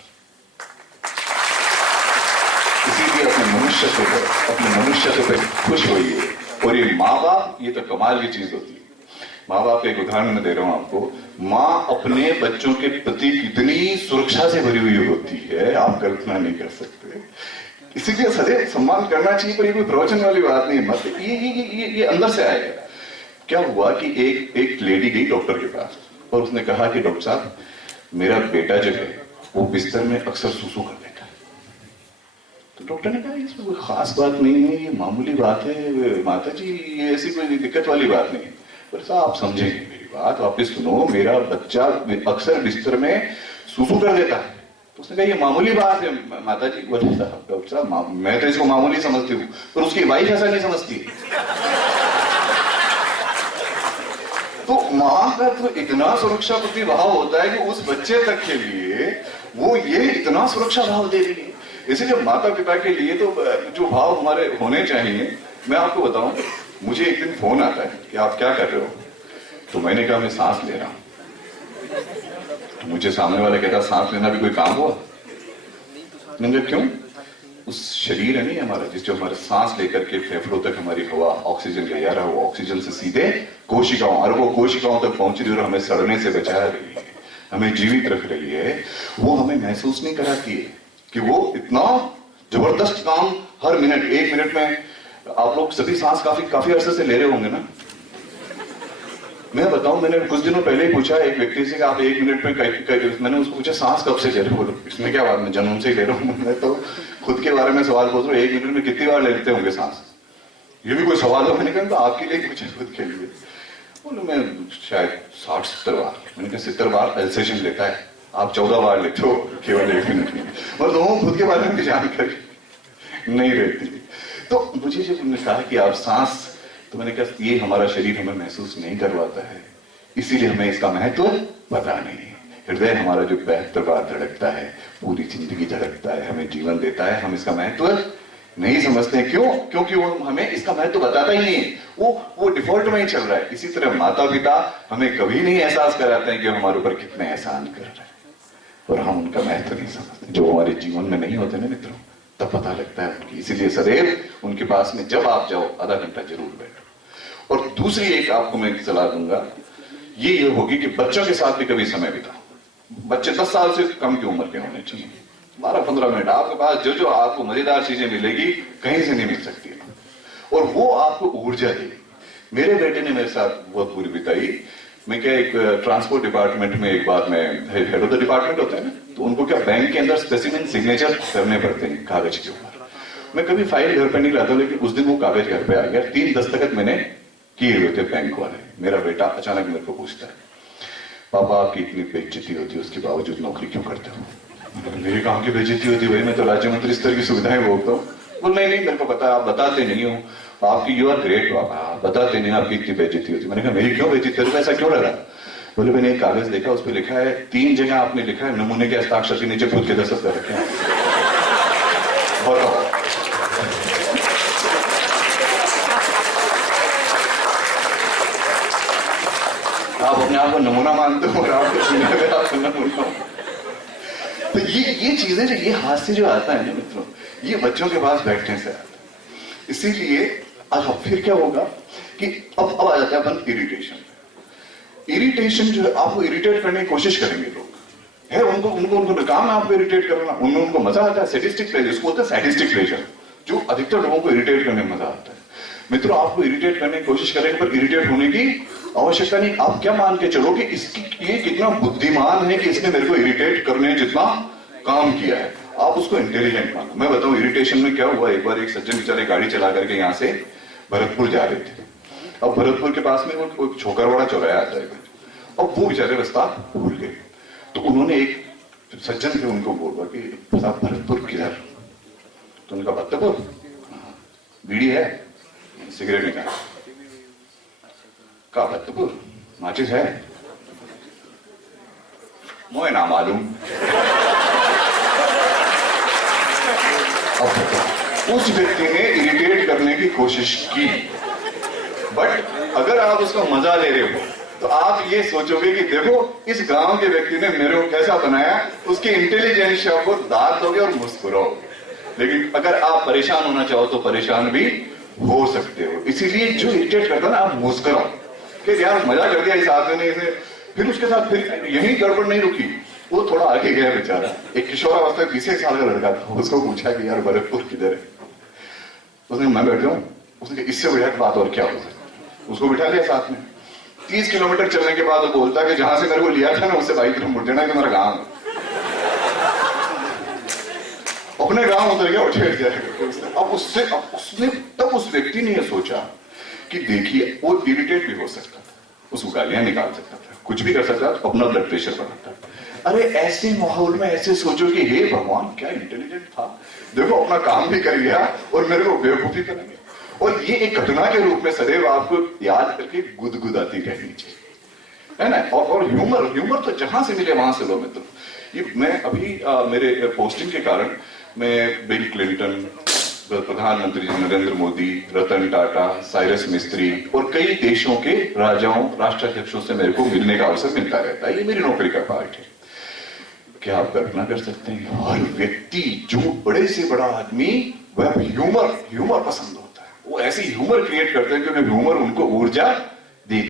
इसीलिए अपने मनुष्य से खुश होइए। और ये माँ बाप, ये तो कमाल की चीज होती है। माँ बाप का एक उदाहरण मैं दे रहा हूं आपको। माँ अपने बच्चों के प्रति कितनी सुरक्षा से भरी हुई होती है, आप कल्पना नहीं कर सकते। इसीलिए सदैव सम्मान करना चाहिए, पर ये कोई प्रवचन वाली बात नहीं है। मत ये अंदर से आएगा। क्या हुआ कि एक लेडी गई डॉक्टर के पास और उसने कहा कि डॉक्टर साहब, मेरा बेटा जो है वो बिस्तर में अक्सर सुसु कर देता है। तो डॉक्टर ने कहा इसमें कोई खास बात नहीं है, ये मामूली बात है माता जी, ये ऐसी कोई दिक्कत वाली बात नहीं है। बोले साहब आप समझेंगे मेरी बात, वापिस सुनो, मेरा बच्चा अक्सर बिस्तर में सुसु कर देता है। तो उसने कहा ये मामूली बात है माता जी। बोले साहब डॉक्टर साहब, मैं तो इसको मामूली समझती हूँ, पर उसकी वाइफ ऐसा नहीं समझती। तो माँ का तो इतना सुरक्षा प्रति भाव होता है कि उस बच्चे तक के लिए वो ये इतना सुरक्षा भाव दे रही है। इसलिए माता पिता के लिए तो जो भाव हमारे होने चाहिए, मैं आपको बताऊं, मुझे एक दिन फोन आता है कि आप क्या कर रहे हो, तो मैंने कहा मैं सांस ले रहा हूं। तो मुझे सामने वाला कहता सांस लेना भी कोई काम हुआ? मैंने कहा क्यों? उस शरीर है नहीं हमारा, जिस जो हमारे सांस लेकर के फेफड़ों तक हमारी हवा ऑक्सीजन ले जा रहा है, वो ऑक्सीजन से सीधे कोशिकाओं, और वो कोशिकाओं तक पहुंच रही है और हमें सड़ने से बचा रही है, हमें जीवित रख रही है। वो हमें महसूस नहीं कराती है कि वो इतना जबरदस्त काम हर मिनट, 1 मिनट में। आप लोग सभी सांस काफी अरसे से ले रहे होंगे ना, मैं बताऊं, मैंने कुछ दिनों पहले ही पूछा एक व्यक्ति से कि आप 1 मिनट में मैंने उसको पूछा सांस कब से ले रहे हो, इसमें क्या बात, मैं जन्म से ही ले रहा हूँ। मैं तो खुद के बारे में सवाल पूछ रहा हूँ, 1 मिनट में कितनी बार लेते होंगे सांस, ये भी कोई सवाल हो? मैंने कहा तो आपके लिए पूछा, खुद के लिए। बोलो मैं शायद 60-70 बार। मैंने कहा 70 बार अल्सेशन लेता है, आप 14 बार लेते हो केवल 1 मिनट में, और दोनों खुद के बारे में जानकारी नहीं रहती। तो मुझे जब उन्होंने कहा कि आप सांस, तो मैंने कहा ये हमारा शरीर हमें महसूस नहीं करवाता है, इसीलिए हमें इसका महत्व पता नहीं है। हृदय हमारा जो 72 बार धड़कता है, पूरी जिंदगी धड़कता है, हमें जीवन देता है, हम इसका महत्व नहीं समझते हैं। क्यों? क्योंकि वो हमें इसका महत्व बताता ही नहीं है, वो डिफॉल्ट में ही चल रहा है। इसी तरह माता पिता हमें कभी नहीं एहसास कराते हैं कि हमारे ऊपर कितने एहसान कर रहे हैं, और हम उनका महत्व नहीं समझते। जो हमारे जीवन में नहीं होते ना मित्रों, तब पता लगता है उनकी। इसीलिए सदैव उनके पास में जब आप जाओ आधा घंटा जरूर बैठो। और दूसरी एक आपको मैं सलाह दूंगा, ये होगी कि बच्चों के साथ भी कभी समय बिताओ। बच्चे 10 साल से कम की उम्र के होने चाहिए। 12-15 मिनट आपके पास जो आपको मजेदार चीजें मिलेगी कहीं से नहीं मिल सकती, और वो आपको ऊर्जा देगी। मेरे बेटे ने मेरे साथ बहुत पूरी बिताई। मैं क्या, एक ट्रांसपोर्ट डिपार्टमेंट में एक बार मैं हेड ऑफ द डिपार्टमेंट होता है ना, तो उनको क्या बैंक के अंदर स्पेसिमेन सिग्नेचर करने पड़ते हैं कागज के ऊपर। मैं कभी फाइल घर पे नहीं लाता, लेकिन उस दिन वो कागज घर पे आ गया। 3 दस्तखत मैंने किए हुए थे बैंक वाले। मेरा बेटा अचानक मेरे को पूछता है, पापा आपकी इतनी बेइज्जती होती है, उसके बावजूद नौकरी क्यों करते हो? मेरी काम की बेइज्जती होती है भाई, मैं तो राज्य मंत्री स्तर की सुविधाएं भोगता हूँ। बोल नहीं मेरे को पता है, आप बताते नहीं हो, आपकी यू आर ग्रेट पापा, आप बताते नहीं, आपकी इतनी बेइज्जती होती है। मैंने कहा मेरी क्यों बेइज्जती होती है, ऐसा क्यों लगा? बोले मैंने एक कागज देखा, उस पर लिखा है 3 जगह आपने लिखा है नमूने के हस्ताक्षर के नीचे खुद के दस्तखत कर रखे हैं। बताओ, आप अपने आप को नमूना मानते हो और आपको नमूना। तो ये चीजें जो, ये हाथ से जो आता है ना मित्रों, ये बच्चों के पास बैठने से आता है। इसीलिए अब फिर क्या होगा कि अब आ जाता है अपन इरिटेशन। इरिटेशन जो है, आपको इरिटेट करने की कोशिश करेंगे लोग, है उनको काम है आपको इरिटेट करना, उनको मजा आता है। सैडिस्टिक प्लेजर, इसको बोलते हैं सैडिस्टिक प्लेजर, जो अधिकतर लोगों को इरिटेट करने में मजा आता है। मित्रों आपको इरिटेट करने की कोशिश करेंगे, पर इरिटेट होने की आवश्यकता नहीं। आप क्या मान के चलो कि ये कितना बुद्धिमान है कि इसने मेरे को इरिटेट करने जितना काम किया है, आप उसको इंटेलिजेंट मानो। मैं बताऊं इरिटेशन में क्या हुआ, एक बार एक सज्जन बेचारे गाड़ी चला करके यहाँ से भरतपुर जा रहे थे। अब भरतपुर के पास में वो छोकरवाड़ा चौराया आता है, अब वो बेचारे रास्ता भूल गए। तो उन्होंने एक सज्जन थे, उनको बोला कि साहब भरतपुर किधर? तो उनका भरतपुर, बीड़ी है, सिगरेट निकाल का, भरतपुर माचिस है, मोए ना मालूम। उस व्यक्ति ने इरिटेट करने की कोशिश की, बट अगर आप उसका मजा ले रहे हो तो आप ये सोचोगे कि देखो इस गांव के व्यक्ति ने मेरे को कैसा बनाया, उसके इंटेलिजेंस को दाद दोगे और मुस्कुराओगे। लेकिन अगर आप परेशान होना चाहो तो परेशान भी हो सकते हो। इसीलिए जो इरिटेट करता है ना, आप मुस्कुराओ कि यार मजा कर दिया इस आदमी ने इसे। फिर उसके साथ फिर यही गड़बड़ नहीं रुकी, वो थोड़ा आगे गया बेचारा। एक किशोरावस्था 20 साल का लड़का था, उसको पूछा कि यार भरतपुर किधर है? उसने मैं बैठ जाऊं, उसने इससे बढ़िया बात और क्या हो सकती। उसको बिठा लिया साथ में। 30 किलोमीटर चलने के बाद वो बोलता कि जहां से मेरे को लिया था ना, उससे 22 किलोमीटर मुड़ जाना कि मेरा गांव है। अपने गांव उतर गया, उठेर जाएगा। अब उसने तब उस व्यक्ति ने यह सोचा कि देखिए वो इरिटेट भी हो सकता था, उसको गालियां निकाल सकता था, कुछ भी कर सकता था, अपना ब्लड प्रेशर बढ़ाता। अरे ऐसे माहौल में ऐसे सोचो कि हे भगवान क्या इंटेलिजेंट था, देखो अपना काम भी कर गया और मेरे को बेवकूफी करेंगे। और ये एक घटना के रूप में सदैव आपको याद करके गुदगुदाती रहनी चाहिए, है ना। और ह्यूमर तो जहां से मिले वहां से लो मित्र। ये मैं अभी मेरे पोस्टिंग के कारण मैं बिल क्लिंटन, प्रधानमंत्री नरेंद्र मोदी, रतन टाटा, साइरस मिस्त्री और कई देशों के राजाओं, राष्ट्राध्यक्षों से मेरे को मिलने का अवसर मिलता रहता है। ये मेरी नौकरी का पार्ट है। क्या आप कल्पना कर सकते हैं, हर व्यक्ति जो बड़े से बड़ा आदमी वह ह्यूमर पसंद होता है, वो ऐसी ह्यूमर क्रिएट करते हैं क्योंकि ह्यूमर उनको ऊर्जा देती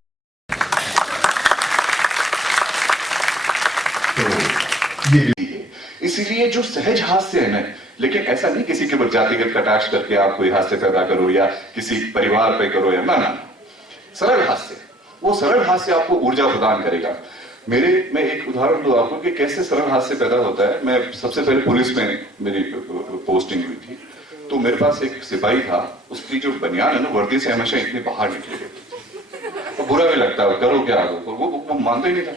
है। इसीलिए जो सहज हास्य है ना, लेकिन ऐसा नहीं किसी के ऊपर जातिगत कटाक्ष करके आप कोई हास्य पैदा करो या किसी परिवार पे करो या ना, सरल हास्य। वो सरल हास्य आपको ऊर्जा प्रदान करेगा। मैं एक उदाहरण दूं आपको कि कैसे सरल हास्य पैदा होता है। मैं सबसे पहले पुलिस में मेरी पोस्टिंग हुई थी, तो मेरे पास एक सिपाही था, उसकी जो बनियान है ना, वर्दी से हमेशा इतनी बाहर निकली रहती, तो बुरा भी लगता है, करो क्या, वो मानता ही नहीं था।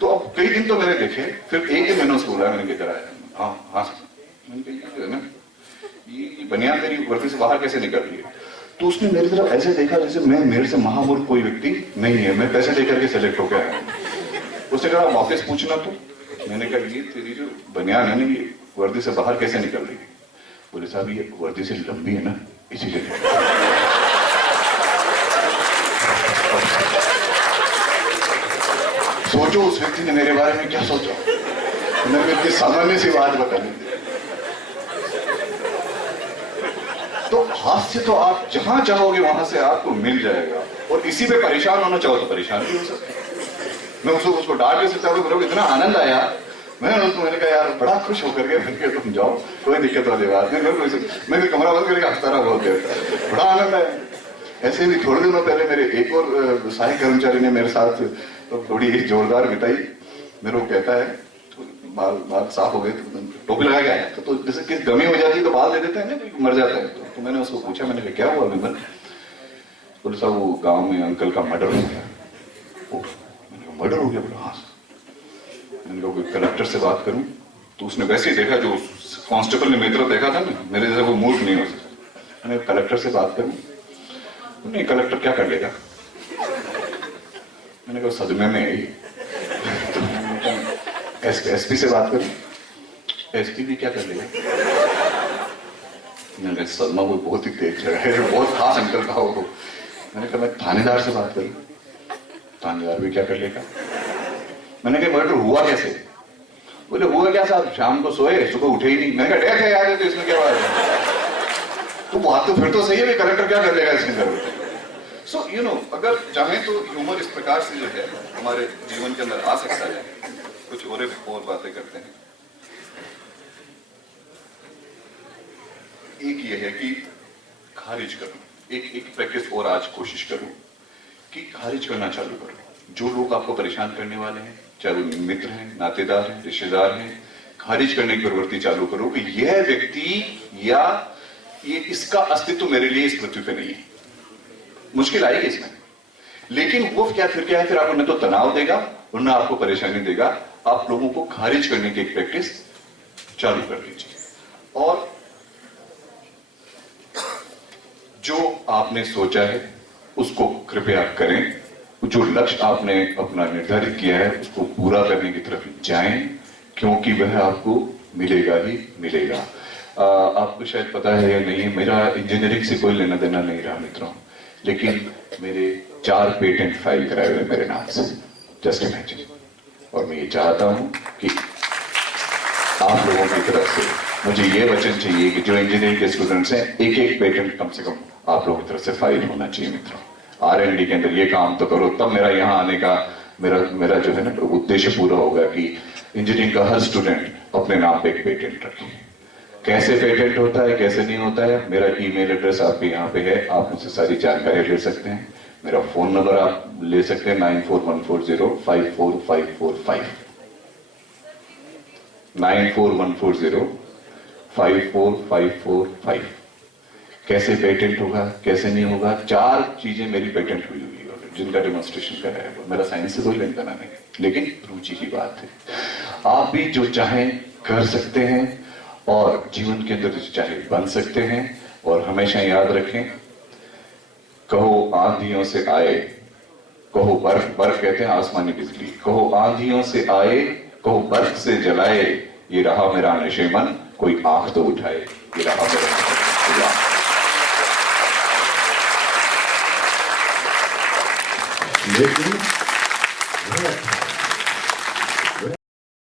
तो अब कई दिन तो मैंने देखे, फिर एक दिन मैंने उसको बुलाया, मैंने कहा हाँ मैंने कहा ये बनियान तेरी वर्दी से बाहर कैसे निकल रही है? तो उसने मेरी तरफ ऐसे देखा जैसे मेरे से महामूर्ख कोई व्यक्ति नहीं है, मैं पैसे लेकर के सेलेक्ट हो गया है। उसने कहा वापस पूछना तो। मैंने कहा ये तेरी जो बनियान है ना, ये वर्दी से बाहर कैसे निकल रही है? बोले साहब ये वर्दी से लंबी है ना, इसीलिए। सोचो उस व्यक्ति ने मेरे बारे में क्या सोचा। मैंने इतनी सामान्य सी बात बता दी। तो हास्य तो आप जहां चाहोगे वहां से आपको मिल जाएगा, और इसी पे परेशान होना चाहो तो परेशान भी हो सकते। मैं उसको डांट भी सकता हूँ, इतना आनंद आया, मैंने कहा यार बड़ा खुश होकर के तुम जाओ, कोई दिक्कत वाली बात नहीं। मैं कमरा बंद करके हंसता रहा बहुत देर, बड़ा आनंद आया। ऐसे भी थोड़े दिनों पहले मेरे एक और सहायक कर्मचारी ने मेरे साथ तो थोड़ी जोरदार बिताई। मेरे को कहता है तो बाल साफ हो गए, तो टोपी लगा के आया, तो जैसे किस गमी हो जाती है तो बाल दे देते हैं ना, मर जाता है। तो मैंने उसको पूछा, मैंने कहा क्या हुआ विमल? बोले साहब वो गांव में अंकल का मर्डर हो गया। मर्डर हो गया? बोला हाँ। मैंने कहा कोई कलेक्टर से बात करूं? तो उसने वैसे ही देखा, जो कांस्टेबल ने मेरी तरफ देखा था ना, मेरे जैसे वो मूर्ख नहीं हो सकता। मैंने कलेक्टर से बात करूं? नहीं, कलेक्टर क्या कर लेगा? मैंने कहा सदमे में है। एसपी से बात करूं? एसपी भी क्या कर लेगा? मैंने कहा सदमा कोई बहुत ही तेज जगह है, बहुत खास अंकल का हो। मैंने कहा मैं थानेदार से बात करूं? थानेदार भी क्या कर लेगा? मैंने कहा मर्डर हुआ कैसे? बोले हुआ क्या साहब, शाम को सोए, सुबह उठे ही नहीं। मैंने कहा डेथ है यार, तो इसमें क्या बात है? तो बात तो फिर तो सही है, भी कलेक्टर क्या कर लेगा इसमें करो। सो यू नो, अगर चाहें तो ह्यूमर इस प्रकार से जो है हमारे जीवन के अंदर आ सकता है। कुछ और बातें करते हैं। एक ये है कि खारिज करो, एक प्रैक्टिस और आज कोशिश करूं कि खारिज करना चालू करो। जो लोग आपको परेशान करने वाले हैं, चाहे वो मित्र हैं, नातेदार हैं, रिश्तेदार हैं, खारिज करने की प्रवृत्ति चालू करो कि यह व्यक्ति या ये इसका अस्तित्व मेरे लिए इस पृथ्वी पे नहीं है। मुश्किल आएगी इसमें, लेकिन वो क्या है, फिर आपको न तो तनाव देगा और न आपको परेशानी देगा। आप लोगों को खारिज करने की एक प्रैक्टिस चालू कर दीजिए। और जो आपने सोचा है उसको कृपया करें। जो लक्ष्य आपने अपना निर्धारित किया है उसको पूरा करने की तरफ जाएं, क्योंकि वह आपको मिलेगा ही मिलेगा। आपको शायद पता है या नहीं, मेरा इंजीनियरिंग से कोई लेना देना नहीं रहा मित्रों, लेकिन मेरे 4 पेटेंट फाइल कराए हुए मेरे नाम से, जस्ट इमेजिन। और मैं ये चाहता हूं कि आप लोगों की तरफ से मुझे ये वचन चाहिए कि जो इंजीनियरिंग के स्टूडेंट्स हैं, एक पेटेंट कम से कम आप लोगों की तरफ से फाइल होना चाहिए मित्रों। R&D के अंदर ये काम तो करो, तब मेरा यहाँ आने का मेरा जो है ना उद्देश्य पूरा होगा कि इंजीनियरिंग का हर स्टूडेंट अपने नाम पे एक पेटेंट रखे। कैसे पेटेंट होता है, कैसे नहीं होता है, मेरा ईमेल एड्रेस आपके यहाँ पे है, आप मुझसे सारी जानकारी ले सकते हैं। मेरा फोन नंबर आप ले सकते हैं 9414054545 9414054545। कैसे पेटेंट होगा, कैसे नहीं होगा, 4 चीजें मेरी पेटेंट हुई है, जिनका डेमोन्स्ट्रेशन कराया है। मेरा साइंस से कोई लेन देना नहीं, लेकिन रुचि की बात है। आप भी जो चाहें कर सकते हैं और जीवन के अंदर चाहे बन सकते हैं। और हमेशा याद रखें, कहो आंधियों से आए, कहो बर्फ कहते हैं आसमानी बिजली, कहो आंधियों से आए, कहो बर्फ से जलाए, ये रहा मेरा नशेमन, कोई आंख तो उठाए, ये रहा मेरा। लेकिन